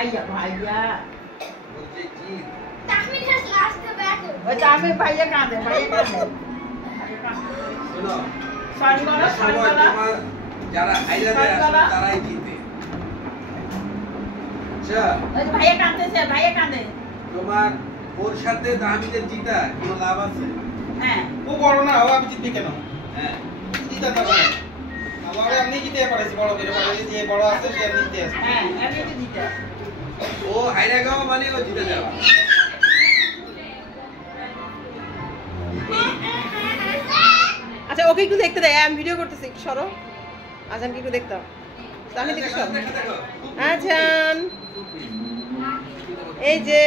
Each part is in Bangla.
ভাইয়া ভাইয়া বলছে কি Tahmid has lost the battle ওই তাহমিদ ভাইয়া কাঁদে শোনো সরি বলো তোমার যারা হাইরাতে আসে তারাই জিতে আচ্ছা ওই ভাইয়া কাঁদতেছে ভাইয়া কাঁদে তোমার ওর সাথে তাহমিদের জিতা কোনো লাভ আছে? হ্যাঁ ও বড় না ও আমি জিতবি কেন? হ্যাঁ জিতা যাবে না আমারে আপনি জিতে পারেছি বড় করে পারেছি যে বড় আছে সে আপনি জিতে আছে হ্যাঁ আমি তো জিতে ও হাইরা গাওয়া মানে ও জিতে যাওয়া আচ্ছা ওকে একটু দেখতে দেয় আমি ভিডিও করতেছি একটু সরো আজানকে একটু দেখতে দাও আমি দেখি সব আজান এই যে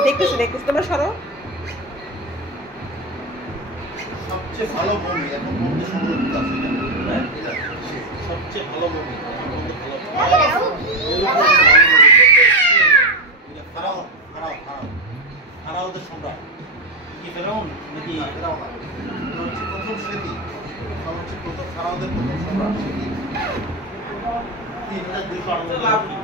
দেখতেছি দেখতেছি তোমরা সরো সবচেয়ে ভালো মুভি এখন বন্ধু সংরক্ষিত আছে এটা সবচেয়ে ভালো মুভি ফারাওদের সম্রাট কি ফেরাউন নাকি ফেরাউন হচ্ছে প্রথম স্মৃতি হচ্ছে প্রথম ফারাওদের প্রথম সম্রাট স্মৃতি 3298